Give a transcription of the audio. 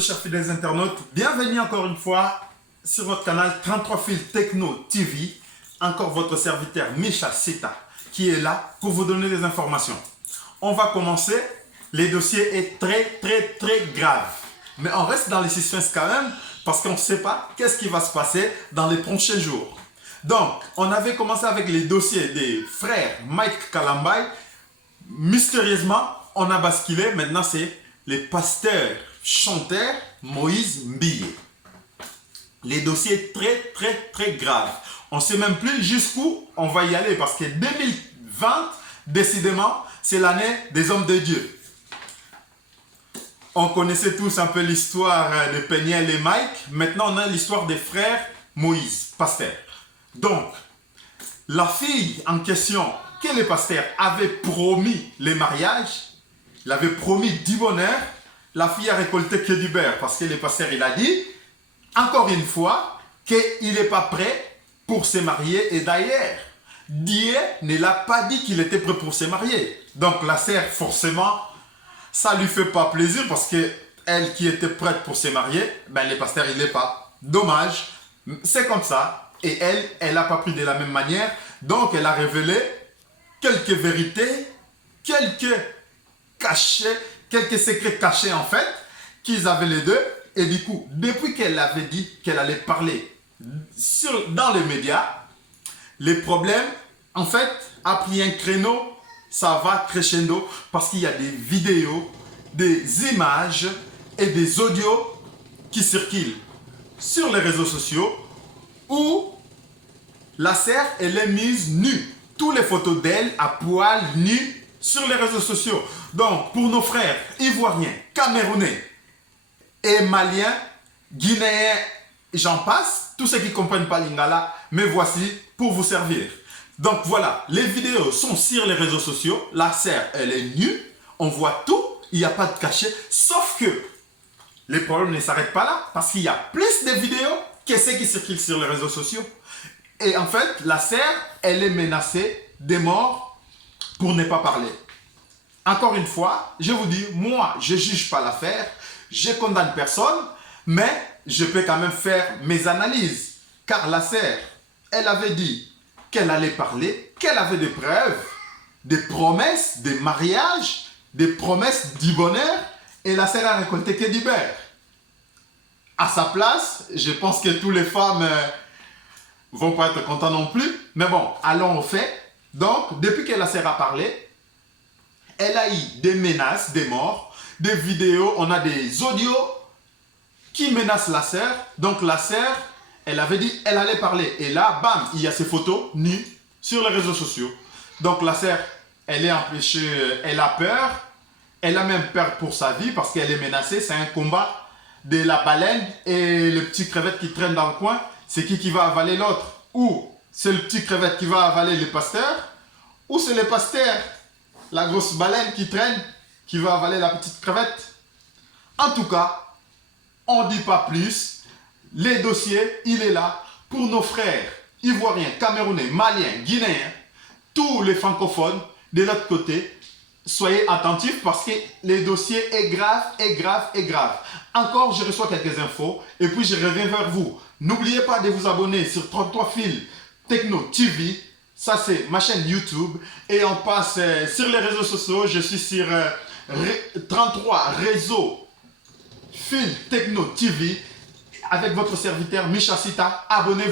très chers fidèles internautes, bienvenue encore une fois sur votre canal 33 fils Techno TV. Encore votre serviteur Micha Sita qui est là pour vous donner des informations. On va commencer. Le dossier est très grave. Mais on reste dans les suspense quand même parce qu'on ne sait pas qu'est-ce qui va se passer dans les prochains jours. Donc, on avait commencé avec les dossiers des frères Mike Kalambay. Mystérieusement, on a basculé. Maintenant, c'est les pasteurs chanteurs Moïse Mbille. Les dossiers très graves. On ne sait même plus jusqu'où on va y aller parce que 2020, décidément, c'est l'année des hommes de Dieu. On connaissait tous un peu l'histoire de Peniel et Mike. Maintenant, on a l'histoire des frères Moïse, pasteurs. Donc, la fille en question que les pasteurs avaient promis le mariage, l'avait promis du bonheur, la fille a récolté que du beurre parce que le pasteur il a dit, encore une fois, qu'il n'est pas prêt pour se marier. Et d'ailleurs, Dieu ne l'a pas dit qu'il était prêt pour se marier. Donc la sœur, forcément, ça ne lui fait pas plaisir parce que elle qui était prête pour se marier, ben le pasteur il n'est pas. Dommage, c'est comme ça. Et elle n'a pas pris de la même manière. Donc elle a révélé quelques vérités, quelques cachets, quelques secrets cachés en fait, qu'ils avaient les deux. Et du coup, depuis qu'elle avait dit qu'elle allait parler dans les médias, les problèmes, en fait, a pris un créneau, ça va crescendo parce qu'il y a des vidéos, des images et des audios qui circulent sur les réseaux sociaux où la sœur, elle est mise nue. Toutes les photos d'elle à poil, nue, sur les réseaux sociaux. Donc, pour nos frères ivoiriens, camerounais et maliens, guinéens, j'en passe, tous ceux qui ne comprennent pas l'Ingala, me voici pour vous servir. Donc voilà, les vidéos sont sur les réseaux sociaux, la sœur, elle est nue, on voit tout, il n'y a pas de cachet, sauf que les problèmes ne s'arrêtent pas là, parce qu'il y a plus de vidéos que ceux qui circulent sur les réseaux sociaux. Et en fait, la sœur, elle est menacée de mort pour ne pas parler. Encore une fois, je vous dis, moi, je ne juge pas l'affaire, je ne condamne personne, mais je peux quand même faire mes analyses. Car la sœur, elle avait dit qu'elle allait parler, qu'elle avait des preuves, des promesses, des mariages, des promesses du bonheur, et la sœur a récolté que du beurre. À sa place, je pense que toutes les femmes vont pas être contentes non plus, mais bon, allons au fait. Donc, depuis que la sœur a parlé, elle a eu des menaces, des morts, des vidéos, on a des audios qui menacent la sœur. Donc la sœur, elle avait dit elle allait parler. Et là, bam, il y a ces photos nues sur les réseaux sociaux. Donc la sœur, elle est empêchée, elle a peur. Elle a même peur pour sa vie parce qu'elle est menacée. C'est un combat de la baleine et le petit crevette qui traîne dans le coin. C'est qui va avaler l'autre? Ou c'est le petit crevette qui va avaler le pasteur? Ou c'est le pasteur, la grosse baleine qui traîne, qui va avaler la petite crevette? En tout cas, on ne dit pas plus. Les dossiers, il est là pour nos frères ivoiriens, camerounais, maliens, guinéens, tous les francophones de l'autre côté. Soyez attentifs parce que le dossier est grave. Encore, je reçois quelques infos et puis je reviens vers vous. N'oubliez pas de vous abonner sur 33 fils Techno TV. Ça, c'est ma chaîne YouTube. Et on passe sur les réseaux sociaux. Je suis sur 33 réseaux fils Techno TV avec votre serviteur Micha Sita. Abonnez-vous.